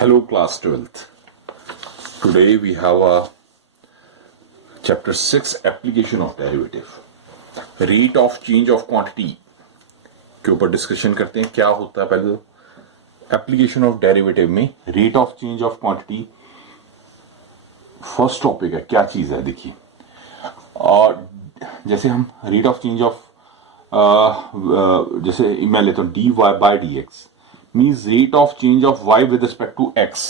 Hello class 12th. Today we have a chapter 6 application of derivative. Rate of change of quantity के ऊपर discussion करते हैं. क्या होता है पहले तो एप्लीकेशन ऑफ डेरिवेटिव में rate of change of quantity first topic है. क्या चीज है देखिए. और जैसे हम रेट ऑफ चेंज ऑफ जैसे मैं लेता हूं d y by d x means rate of change of y with respect to x.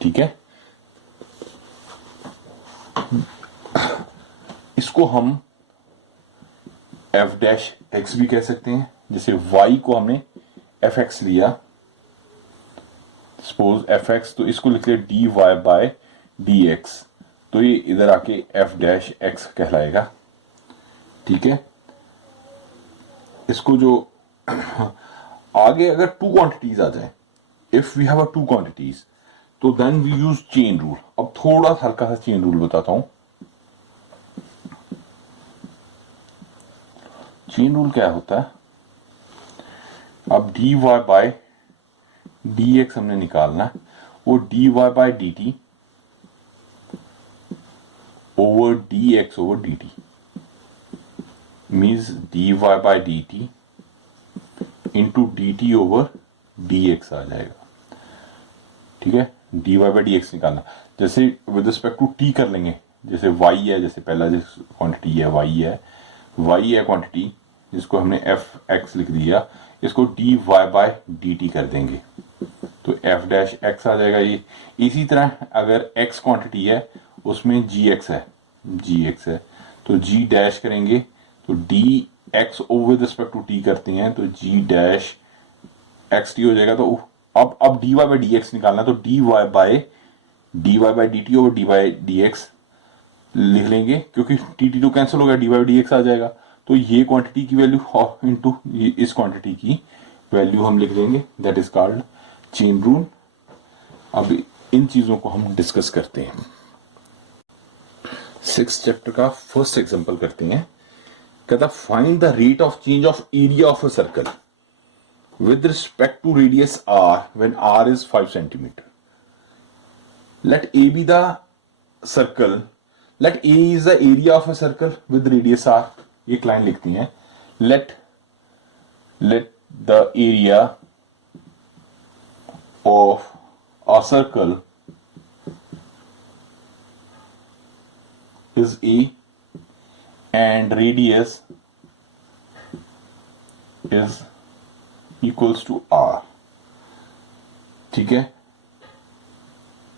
ठीक है, इसको हम f डैश x भी कह सकते हैं. जैसे y को हमने fx लिया, सपोज fx, तो इसको लिख लिया dy बाय dx, तो ये इधर आके f डैश x कहलाएगा. ठीक है, इसको जो आगे अगर टू क्वांटिटीज आ जाए, if we have a two quantities, तो then we use chain rule. अब थोड़ा हल्का सा चेन रूल बताता हूं. चेन रूल क्या होता है, अब d y by d x हमने निकालना है, वो d y by d t over d x over d t means d y by d t into d t over d x आ जाएगा. ठीक है, d y by d x निकालना. जैसे विद रिस्पेक्ट टू टी कर लेंगे, जैसे y है, जैसे पहला जिस क्वांटिटी है y है क्वांटिटी, जिसको हमने एफ एक्स लिख दिया, इसको d y by d t कर देंगे, तो एफ डैश एक्स आ जाएगा. ये इसी तरह अगर x क्वांटिटी है, उसमें जी एक्स है, तो जी डैश करेंगे, तो d x over with respect to t करते हैं, तो जी डैश एक्स टी हो जाएगा. तो अब d y by d x निकालना है, तो d y by d t over d y d x लिख लेंगे, क्योंकि टी टी तो कैंसिल हो गया, डी वाई डी एक्स आ जाएगा. तो ये क्वांटिटी की वैल्यू इंटू इस क्वांटिटी की वैल्यू हम लिख देंगे. That is called chain rule. अब इन चीजों को हम डिस्कस करते हैं. 6th चैप्टर का फर्स्ट एग्जांपल करते हैं. कहता find the rate of change of area of a circle with respect to radius r when r is 5 centimeter. Let a be the circle, let a is the area of a circle with radius r. ये एक line लिखती हैं, let the area of a circle is a and radius is equals to r. ठीक है,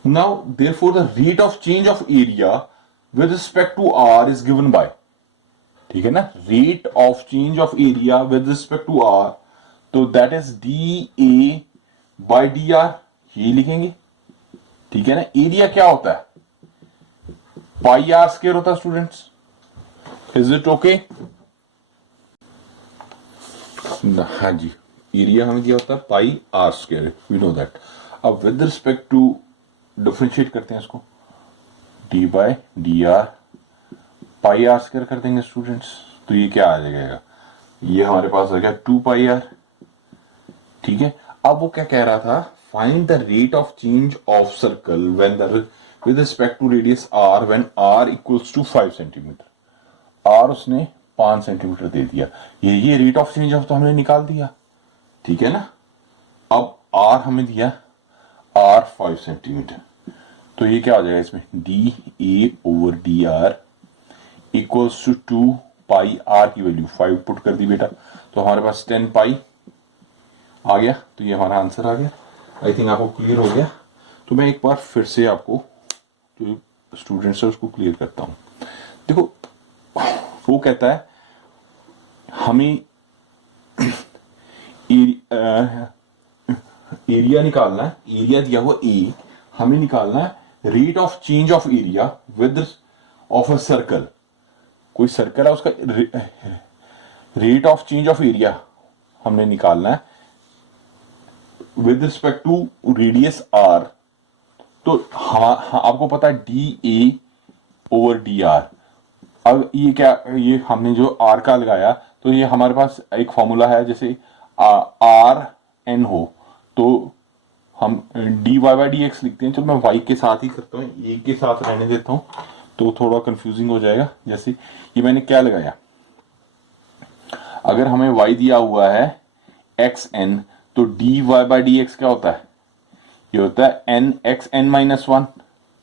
now therefore the rate of change of area with respect to r is given by, ठीक है ना, rate of change of area with respect to r, तो that is dA by dr, ये लिखेंगे. ठीक है ना. एरिया क्या होता है, पाई आर स्क्वायर होता है स्टूडेंट्स. Is it okay? हाँ जी, एरिया हमें दिया होता है pi r square, we know that. अब विद रिस्पेक्ट टू डिफरेंशिएट करते हैं इसको, d by d r pi r square कर देंगे स्टूडेंट्स, तो ये क्या आ जाएगा, ये हमारे पास आ गया 2 पाई आर. ठीक है, अब वो क्या कह रहा था, find the rate of change of circle when the with respect to radius r when r equals to 5 centimetre. R उसने 5 सेंटीमीटर दे दिया, ये रेट ऑफ चेंज ऑफ तो हमने निकाल दिया. ठीक है ना. अब आर हमें दिया आर 5 सेंटीमीटर, तो ये क्या हो जाएगा इसमें, d a over d r equals to 2 pi r की वैल्यू 5 पुट कर दी बेटा, तो हमारे पास 10 पाई आ गया. तो ये हमारा आंसर आ गया. आई थिंक आपको क्लियर हो गया. तो मैं एक बार फिर से आपको जो स्टूडेंट्स है उसको क्लियर करता हूं. देखो, वो कहता है हमें एरिया निकालना है, एरिया दिया हुआ ए, हमें निकालना है rate of change of area with of a circle. कोई सर्कल है, उसका rate of change of area हमने निकालना है with respect to radius r. तो हाँ, आपको पता है d a over d r. अब ये क्या, ये हमने जो आर का लगाया, तो ये हमारे पास एक फॉर्मूला है, जैसे आर एन हो, तो हम dy बाई डी एक्स लिखते हैं। चलो मैं y के साथ ही करता हूँ, a के साथ रहने देता हूँ तो थोड़ा कंफ्यूजिंग हो जाएगा। जैसे ये मैंने क्या लगाया, अगर हमें y दिया हुआ है xn तो dy बाई डी एक्स क्या होता है, ये होता है n x n minus one,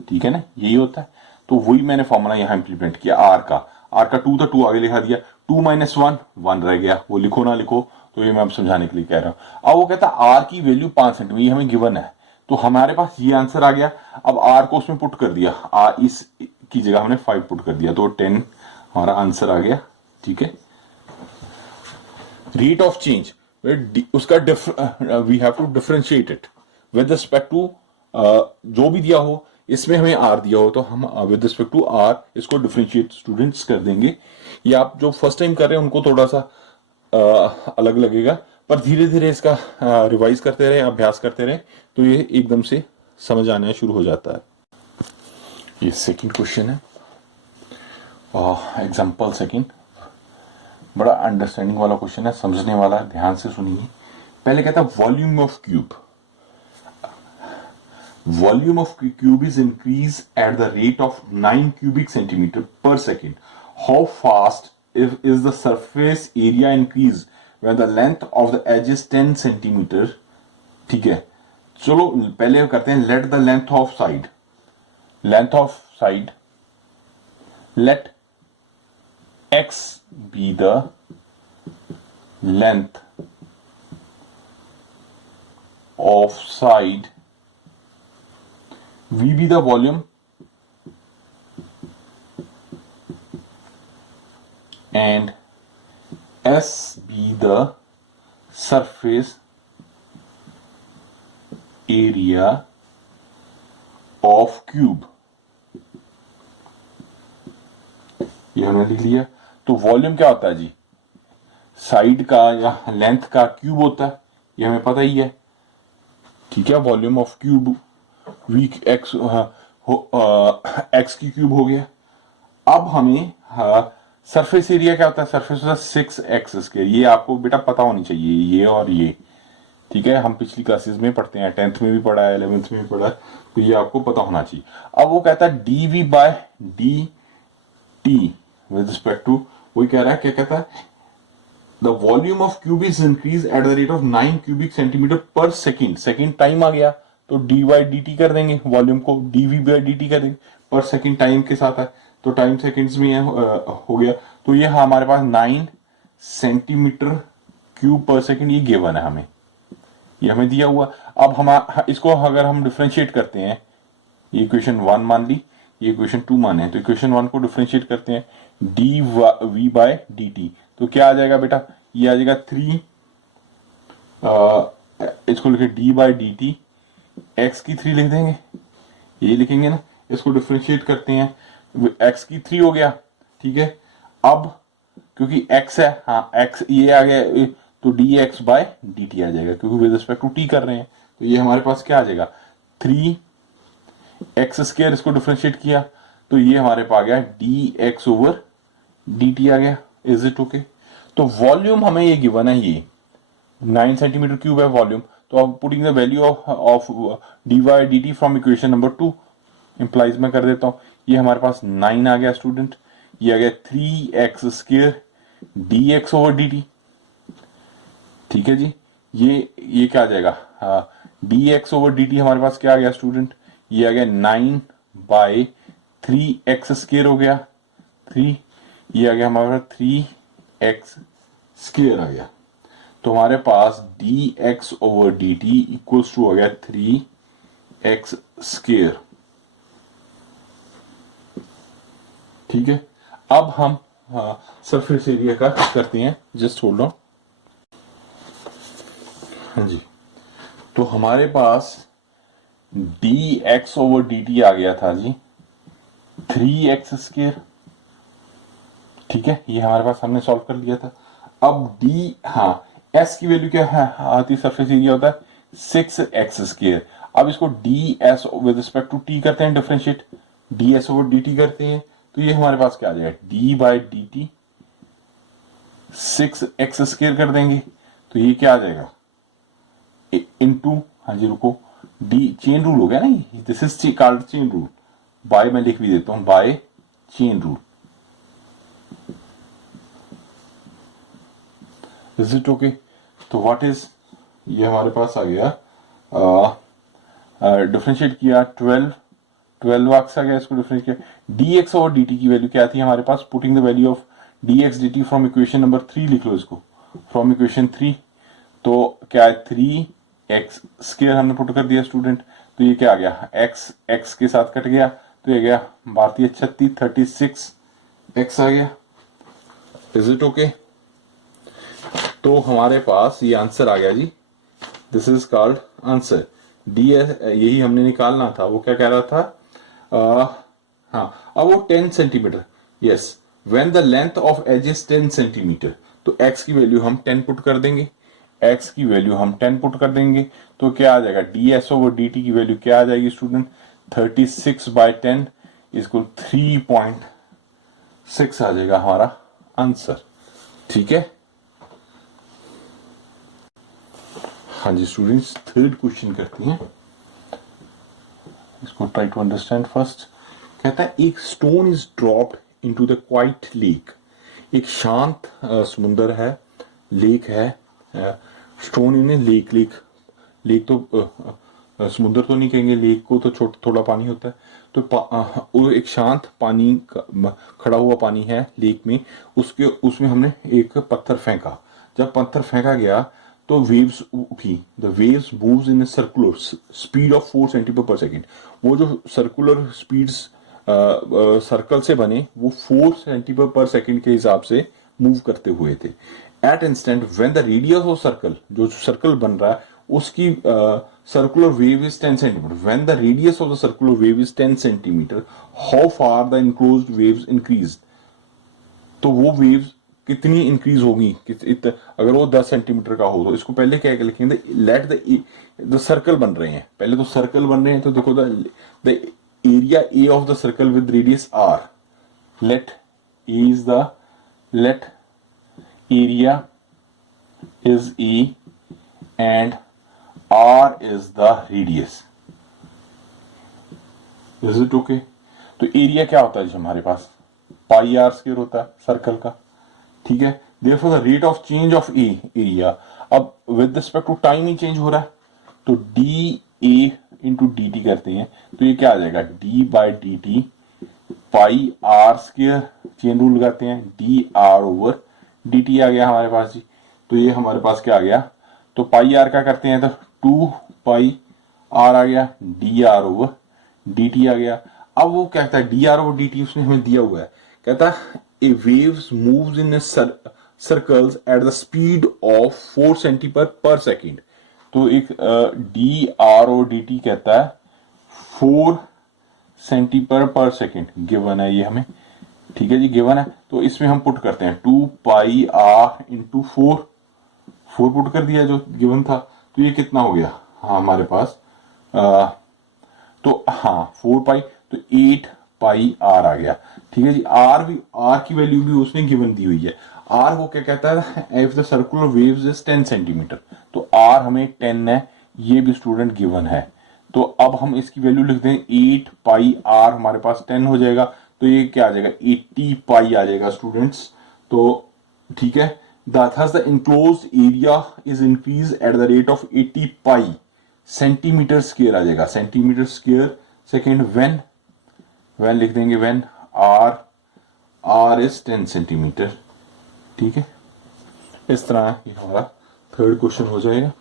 ठीक है ना, यही होता है। तो वही मैंने फॉर्मूला यहाँ इंप्लीमेंट किया, r का 2 था, 2 आगे लिखा दिया, 2 माइनस वन 1 रह गया, वो लिखो ना लिखो, तो ये मैं अब समझाने के लिए कह रहा हूं। अब वो कहता है r की वैल्यू 5 सेंटीमीटर, ये हमें गिवन है, तो हमारे पास ये आंसर आ गया। अब r को उसमें पुट कर दिया, r इस की जगह हमने 5 पुट कर दिया, तो 10 हमारा आंसर आ गया, ठीक है। रेट ऑफ चेंज उसका we have to differentiate it with respect to जो भी दिया हो, इसमें हमें आर दिया हो तो हम विद रिस्पेक्ट टू आर इसको डिफरेंशिएट स्टूडेंट्स कर देंगे। ये आप जो फर्स्ट टाइम कर रहे हैं उनको थोड़ा सा अलग लगेगा, पर धीरे धीरे इसका रिवाइज करते रहे, अभ्यास करते रहे, तो ये एकदम से समझ आना शुरू हो जाता है। ये सेकंड क्वेश्चन है, एग्जांपल सेकंड, बड़ा अंडरस्टैंडिंग वाला क्वेश्चन है, समझने वाला, ध्यान से सुनिए। पहले कहता है volume of cube, volume of cube is increased at the rate of 9 cubic centimeter per second. How fast is the surface area increased when the length of the edge is 10 centimeter? ठीक है, चलो पहले करते हैं let the length of side, let x be the length of side, V be the volume, and S be the surface area of cube। ये हमने लिख लिया। तो वॉल्यूम क्या होता है जी, साइड का या लेंथ का क्यूब होता है, ये हमें पता ही है, ठीक है। Volume of cube v x x की क्यूब हो गया। अब हमें सरफेस एरिया क्या होता है, सरफेस होता है 6x स्क्वायर, ये आपको बेटा पता होनी चाहिए, ये और ये, ठीक है, हम पिछली क्लासेस में पढ़ते हैं, 10th में भी पढ़ा है, 11th में भी पढ़ा है, तो ये आपको पता होना चाहिए। अब वो कहता है dv by dt with respect to, वही कह रहा है, क्या कहता है, the volume of cube is increase at the rate of 9 cubic centimetre पर सेकेंड, सेकेंड टाइम आ गया तो डी बाई डी टी कर देंगे, वॉल्यूम को डीवी बाई डी टी कर देंगे, पर सेकेंड टाइम के साथ है तो टाइम सेकेंड्स में हो गया, तो ये हमारे पास 9 सेंटीमीटर क्यूब पर सेकेंड, ये गिवन है हमें, ये हमें दिया हुआ। अब हम इसको अगर हम डिफरेंशिएट करते हैं, ये इक्वेशन 1 मान ली, ये इक्वेशन 2 माने, तो इक्वेशन 1 को डिफरेंशिएट करते हैं d v by d t, तो क्या आ जाएगा बेटा, ये आ जाएगा 3, इसको लिखे D by d T, x की 3 लिख देंगे, ये लिखेंगे ना, इसको डिफरेंशिएट करते हैं, एक्स की 3 हो गया, ठीक है। अब क्योंकि एक्स है, हाँ एक्स ये आ गया, तो d x by d t आ जाएगा, क्योंकि विद रिस्पेक्ट टू टी कर रहे हैं, तो ये हमारे पास क्या आ जाएगा 3x स्क्वायर, इसको डिफरेंशिएट किया तो ये हमारे पास आ गया d x over d t आ गया। Is it okay? तो वॉल्यूम हमें ये गिवन है, ये 9 सेंटीमीटर क्यूब है वॉल्यूम, तो अब putting the value of d y d t from equation number 2 implies में कर देता हूं, ये हमारे पास 9 आ गया स्टूडेंट, ये आ गया 3x square D x over d T, ठीक है जी। ये क्या आ जाएगा, D x over d t हमारे पास क्या आ गया स्टूडेंट, ये आ गया 9 बाई 3x स्क्वायर हो गया 3, ये आ गया हमारे पास 3x स्क्वायर आ गया, तो हमारे पास d x over d t equals to हो गया 3x स्क्वायर, ठीक है। अब हम सरफेस एरिया का करते हैं, जस्ट होल्ड ऑन। हाँ जी, तो हमारे पास d x over d t आ गया था जी 3x स्क्वायर, ठीक है, ये हमारे पास हमने सॉल्व कर लिया था। अब डी, हाँ एस की वैल्यू क्या है आती, सरफेस एरिया होता है 6x स्क्वायर। अब इसको d s with respect to t करते हैं, differentiate d s over d t करते हैं, तो ये हमारे पास क्या आ जाएगा d by d t 6x square कर देंगे, तो ये क्या आ जाएगा इनटू, हाँ जी रुको, डी चेन रूल हो गया ना, this is called chain rule. By मैं लिख भी देता हूं, by chain rule. Is it okay? तो व्हाट इज, ये हमारे पास आ गया, डिफरेंशिएट किया 12 वाक्स आ गया, इसको डिफरेंशिएट किया। dx और dt की वैल्यू क्या थी हमारे पास? Putting the value of dx dt from equation number 3 लिख लो इसको, फ्रॉम इक्वेशन 3। तो क्या है, 3x स्क्वायर हमने पुट कर दिया स्टूडेंट, तो ये क्या आ गया, x के साथ कट गया, तो ये गया भारतीय 36 x आ गया। Is it okay? तो हमारे पास ये आंसर आ गया जी, this is called answer. D यही हमने निकालना था। वो क्या कह रहा था, हाँ अब वो 10 सेंटीमीटर, yes, when the length of edge is 10 centimetre, तो x की वैल्यू हम 10 पुट कर देंगे, x की वैल्यू हम 10 पुट कर देंगे, तो क्या आ जाएगा, ds ओवर dt की वैल्यू क्या आ जाएगी स्टूडेंट, 36/10 इसको 3.6 आ जाएगा हमारा आंसर। ठीक है, हाँ जी स्टूडेंट्स, थर्ड क्वेश्चन करते हैं, इसको ट्राई टू अंडरस्टैंड फर्स्ट। कहता है एक stone is dropped into the quite lake, एक शांत समुंदर है, लेक है, स्टोन इन लेक, लेक तो समुद्र तो नहीं कहेंगे, लेक को तो थोड़ा पानी होता है, तो वो एक शांत पानी खड़ा हुआ पानी है लेक में, उसमें हमने एक पत्थर फेंका। जब पत्थर फेंका गया तो वेव्स उठी, the waves moves in circular speed of 4 centimetre पर सेकेंड। वो जो सर्कुलर स्पीड्स सर्कल से बने वो 4 सेंटीमीटर पर सेकेंड के हिसाब से मूव करते हुए थे। At instant when the radius of circle, जो सर्कल बन रहा है उसकी circular wave is 10 centimetre, when the radius of the circular wave is 10 centimetre, how far the enclosed waves increase. तो वो वेव्स कितनी इंक्रीज होगी, अगर वो 10 सेंटीमीटर का हो, तो इसको पहले क्या लिखेंगे, लेट द सर्कल बन रहे हैं, पहले तो सर्कल बन रहे हैं, तो देखो the area a of the circle with radius r, let a is the, let area is a and r is the radius. Is it okay? तो एरिया क्या होता है जी हमारे पास, पाई आर स्क्वायर होता है सर्कल का। ठीक है, therefore the rate of change of a area, अब विद रिस्पेक्ट टू टाइम ही चेंज हो रहा है, तो d a into d t करते हैं, तो ये क्या आ जाएगा, d by d t pi r square, chain rule लगाते हैं, d r over d t आ गया हमारे पास जी। तो ये हमारे पास क्या आ गया, तो पाई आर का करते हैं तो 2 पाई आर आ गया, d r over d t आ गया। अब वो कहता है d r over d t उसने हमें दिया हुआ है, कहता है a waves moves in circles at the speed of 4 centimetre पर सेकेंड। तो एक डी आर और डी टी कहता है 4 सेंटीमीटर पर सेकेंड, गिवन है ये हमें। ठीक है जी, गिवन है, तो इसमें हम पुट करते हैं 2 पाई आर इंटू 4 पुट कर दिया जो गिवन था, तो ये कितना हो गया, हाँ हमारे पास तो हाँ 4 पाई, तो 8 पाई आर आ गया। ठीक है जी, आर की वैल्यू भी उसने गिवन दी हुई है। आर वो क्या कहता है, if the circular waves is 10 centimetre, तो आर हमें 10 है, ये भी स्टूडेंट गिवन है। तो अब हम इसकी वैल्यू लिखते हैं 8 पाई आर हमारे पास 10 हो जाएगा, तो ये क्या आ जाएगा 80 पाई आ जाएगा स्टूडेंट्स। तो ठीक है, thus the enclosed area is increased at the rate of 80 pi centimetre square आ जाएगा, सेंटीमीटर स्क्वायर सेकेंड, व्हेन लिख देंगे व्हेन आर इज 10 सेंटीमीटर। ठीक है, इस तरह ये हमारा थर्ड क्वेश्चन हो जाएगा।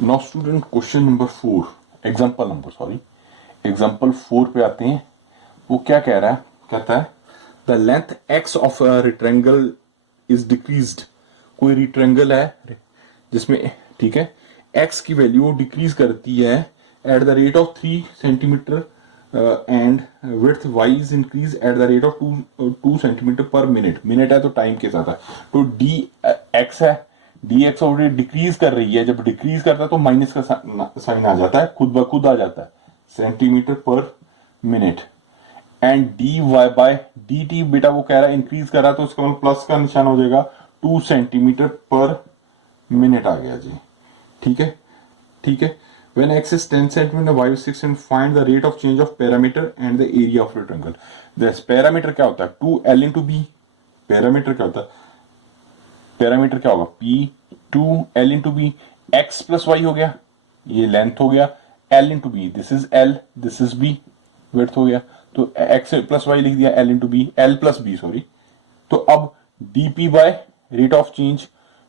Now student question number 4, example 4 पे आते हैं। वो क्या कह रहा है, कहता है the length x of a rectangle is decreased. कोई रेक्टेंगल है जिसमें, ठीक है, x की वैल्यू डिक्रीज करती है eight the rate of 3 centimetre and width y is increase at the rate of 2 centimetre per minute. Minute है तो टाइम के साथ है, तो dx है, dx ऑलरेडी डिक्रीज कर रही है, जब डिक्रीज करता है तो माइनस का साइन आ जाता है, खुद ब खुद आ जाता है, centimetre per minute. And d y by d t, बेटा वो कह रहा है इंक्रीज कर रहा है, तो इसका मतलब प्लस का निशान हो जाएगा, 2 सेंटीमीटर पर मिनट आ गया जी। ठीक है, ठीक है। When x is 10 cm, y is 6 and find the rate of change of parameter and the area of rectangle. This parameter क्या होता है? 2l into b. पैरामीटर क्या होता है? पैरामीटर क्या होगा? p 2l into b. x plus y हो गया, ये लेंथ हो गया, l into b. This is l, this is b, width हो गया। तो x plus y लिख दिया, l into b, l plus b sorry. तो अब dp by rate of change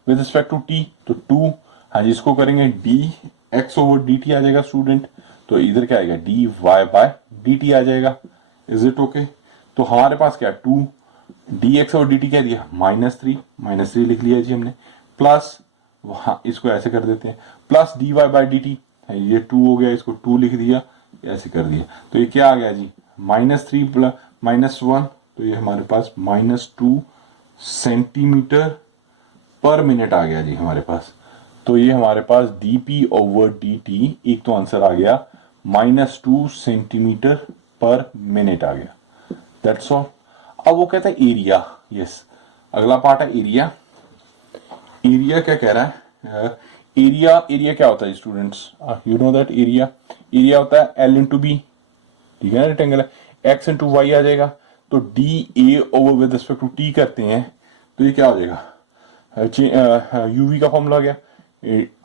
with respect to t, तो 2, हाँ जी इसको करेंगे dx over dt आ जाएगा स्टूडेंट। तो इधर क्या आएगा? dy by dt आ जाएगा। Is it okay? तो हमारे पास क्या? 2 dx और dt क्या दिया? -3 लिख लिया जी हमने, प्लस वहां इसको ऐसे कर देते हैं, प्लस dy by dt, ये 2 हो गया, इसको 2 लिख दिया, ऐसे कर दिया। तो ये क्या आ गया जी? -3 प्लस -1, तो ये हमारे पास -2 सेंटीमीटर पर मिनट आ गया जी हमारे पास। तो ये हमारे पास dp ओवर dt, एक तो आंसर आ गया -2 सेंटीमीटर पर मिनट आ गया। That's all. अब वो कहता है एरिया। यस, अगला पार्ट है एरिया। एरिया क्या कह रहा है? एरिया क्या होता है students? You know that area होता है l इंटू बी, ठीक है ना, रेक्टेंगल है, x इंटू वाई आ जाएगा। तो d a over with respect to t करते हैं तो ये क्या हो जाएगा? यूवी का फॉर्मूला आ गया।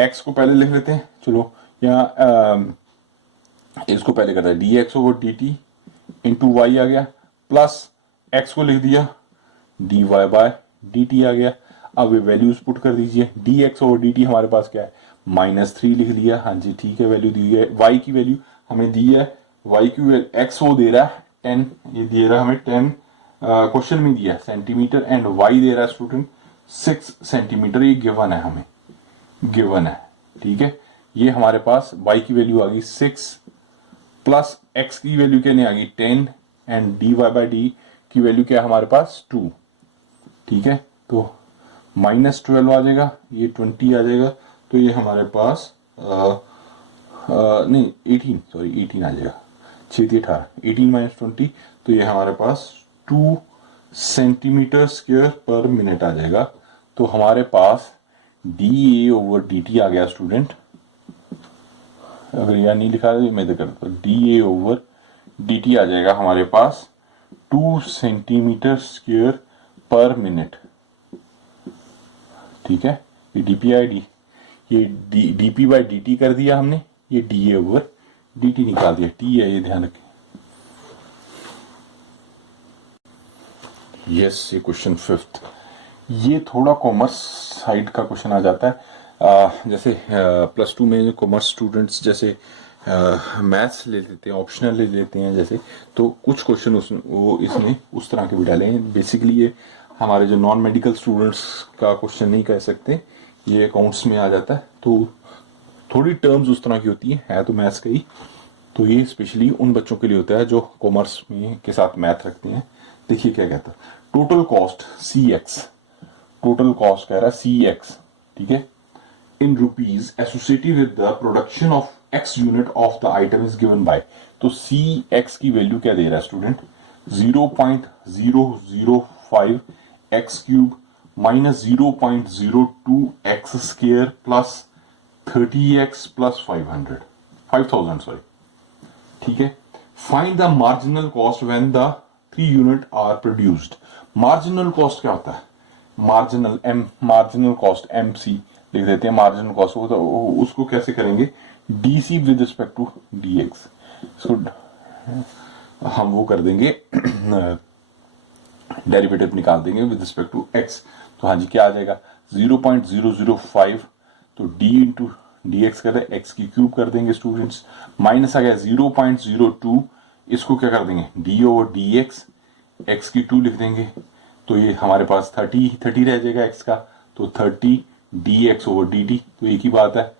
x को पहले लिख लेते हैं, चलो यहाँ इसको पहले करते हैं, d x over d t into y आ गया, प्लस x को लिख दिया d y by d t आ गया। अब ये वैल्यूज पुट कर दीजिए, d x over d t हमारे पास क्या है? -3 लिख लिया, हाँ जी ठीक है, वैल्यू दी है, y की वैल्यू हमें दी है, y की x वो दे रहा है 10, ये दे रहा है हमें 10, क्वेश्चन में दिया सेंटीमीटर, एंड y दे रहा है स्टूडेंट 6 सेंटीमीटर, ये गिवन है, हमें गिवन है, ठीक है। ये हमारे पास y की वैल्यू आ गई 6 प्लस x की वैल्यू क्या नहीं आ गई 10, एंड dy बाई डी की वैल्यू क्या है हमारे पास 2, ठीक है। तो -12 आ जाएगा, ये 20 आ जाएगा, तो ये हमारे पास नहीं 18 आ जाएगा, 6-18, 18 - 20, तो ये हमारे पास 2 सेंटीमीटर स्क्वायर पर मिनट आ जाएगा। तो हमारे पास d a over d t आ गया स्टूडेंट। अगर यह नहीं लिखा है मैं इधर करता हूँ, d a over d t आ जाएगा हमारे पास 2 सेंटीमीटर स्क्वायर पर मिनट, ठीक है। ये डीपी आई डी, ये डीपी बाई डी टी कर दिया हमने, ये d a over d t निकाल दिया, टी है ये ध्यान रखें। यस, ये क्वेश्चन 5th, ये थोड़ा कॉमर्स साइड का क्वेश्चन आ जाता है। जैसे +2 में कॉमर्स स्टूडेंट्स जैसे मैथ्स ले लेते हैं, ऑप्शनल ले लेते हैं जैसे, तो कुछ क्वेश्चन वो इसमें उस तरह के भी डाले हैं। बेसिकली ये हमारे जो नॉन मेडिकल स्टूडेंट्स का क्वेश्चन नहीं कह सकते, ये अकाउंट्स में आ जाता है, तो थोड़ी टर्म्स उस तरह की होती है तो मैथ्स का ही, तो ये स्पेशली उन बच्चों के लिए होता है जो कॉमर्स में के साथ मैथ रखते हैं। देखिए क्या कहता है, total cost c x, total cost कह रहा है सी एक्स, ठीक है, in rupees associated with the production of x unit of the item is given by. तो सी एक्स की वैल्यू क्या दे रहा है student? 0.005 x cube minus 0.02 x square plus 30x plus 5000 sorry, ठीक है। Find the marginal cost when the 3 unit are produced. Marginal cost क्या होता है? मार्जिनल कॉस्ट MC लिख देते हैं, मार्जिनल कॉस्ट होता है, उसको कैसे करेंगे? DC with respect to DX, so हम वो कर देंगे डेरिवेटिव निकाल देंगे विद रिस्पेक्ट टू x। तो हाँ जी क्या आ जाएगा? 0.005, तो d इंटू डी एक्स कर एक्स की क्यूब कर देंगे स्टूडेंट्स, माइनस आ गया 0.02, इसको क्या कर देंगे? d ओवर डी एक्स की 2 लिख देंगे, तो ये हमारे पास 30 रह जाएगा x का, तो 30 dx ओवर dt, तो एक ही बात है,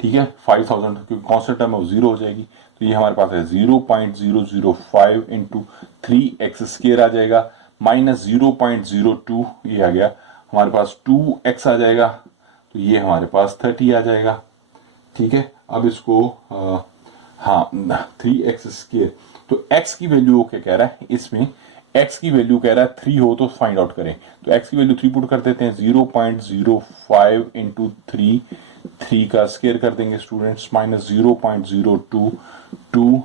ठीक है। 5000 क्योंकि कॉन्स्टेंट टर्म है वो 0 हो जाएगी, तो ये हमारे पास है 0.005 इंटू 3x स्क्वायर आ जाएगा, माइनस 0.02, ये आ गया हमारे पास 2x आ जाएगा, तो ये हमारे पास 30 आ जाएगा, ठीक है। अब इसको हाँ 3x स्क्वायर, तो x की वैल्यू क्या कह रहा है इसमें? x की वैल्यू कह रहा है 3 हो तो फाइंड आउट करें, तो x की वैल्यू 3 पुट कर देते हैं, 0.05 इंटू 3, 3 का स्केयर कर देंगे स्टूडेंट्स, माइनस 0.022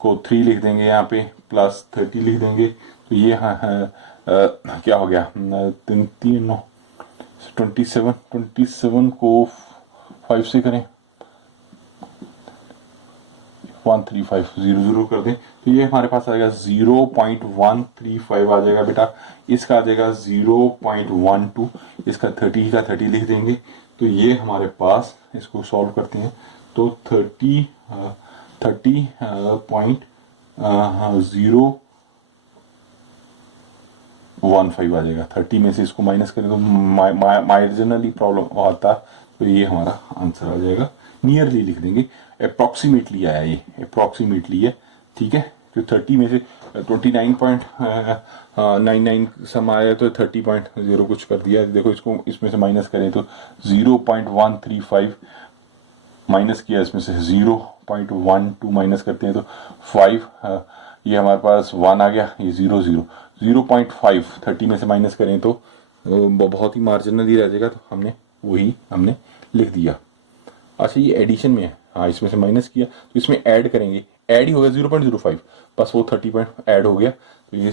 को 3 लिख देंगे यहाँ पे, प्लस 30 लिख देंगे। तो ये क्या हो गया, 27 को 5 से करें, 13500 कर दें, तो ये हमारे पास आएगा 0.135 आ जाएगा बेटा। इसका आ जाएगा 0.12, इसका 30 का 30 लिख देंगे। तो ये हमारे पास, इसको सॉल्व करते हैं तो 30.015 आ जाएगा। 30 में से इसको माइनस करें तो मार्जिनली प्रॉब्लम आता, तो ये हमारा आंसर आ जाएगा। नियरली लिख देंगे, अप्रॉक्सीमेटली आया, ये अप्रॉक्सीमेटली है, ठीक है। तो 30 में से 29.99 सम आया तो 30.0 कुछ कर दिया। देखो इसको इसमें से माइनस करें तो 0.135 माइनस किया, इसमें से 0.12 माइनस करते हैं तो 5, ये हमारे पास 1 आ गया, ये 0.5 30 में से माइनस करें तो बहुत ही मार्जिनली रह जाएगा, तो हमने लिख दिया। अच्छा ये एडिशन में है, हाँ इसमें से माइनस किया तो इसमें ऐड करेंगे, ऐड ही हो गया 0.05 बस वो 30 पॉइंट ऐड हो गया, तो ये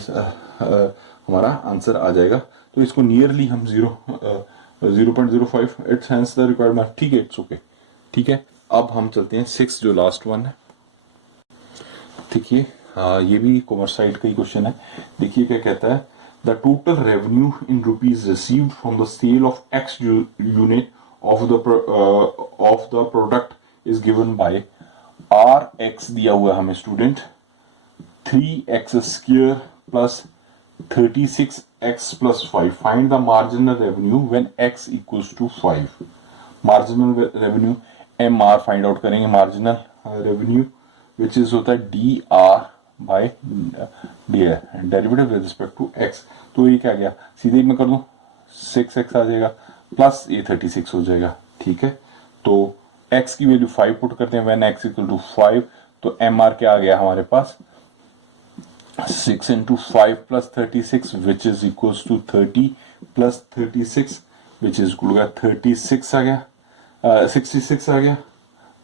हमारा आंसर आ जाएगा। तो इसको नियरली हम 0.05 it's hence the required mark, ठीक है, इट्स ओके, ठीक है। अब हम चलते हैं 6 जो लास्ट वन है। देखिए ये भी कॉमर्स साइड का ही क्वेश्चन है। देखिए क्या कहता है, the total revenue in rupees received from the sale of x unit of the product is given by r x दिया हुआ है हमें student, 3x square plus 36x plus 5, find the marginal revenue when x equals to 5। Marginal revenue MR find out करेंगे, marginal revenue which is होता है DR by DR, derivative with respect to x। तो ये क्या गया, सीधे मैं कर दूं 6x आ जाएगा प्लस ये 36 हो जाएगा, ठीक है। तो x की वैल्यू 5 पुट करते हैं, व्हेन x इक्वल टू 5, तो MR क्या आ गया हमारे पास 6 into 5 plus 36 which is equals to 30 plus 36 which is equal to 36 आ गया, 66 आ गया,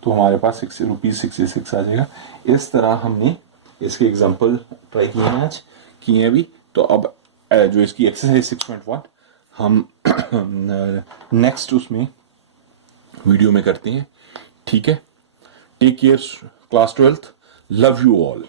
तो हमारे पास ₹66 आ जाएगा। इस तरह हमने इसके एग्जांपल ट्राई किए हैं आज, किए हैं अभी। तो अब जो इसकी एक्सरसाइज 6.1 हम नेक्स्ट उसमें वीडियो में करते हैं, ठीक है। Take care class 12th, love you all.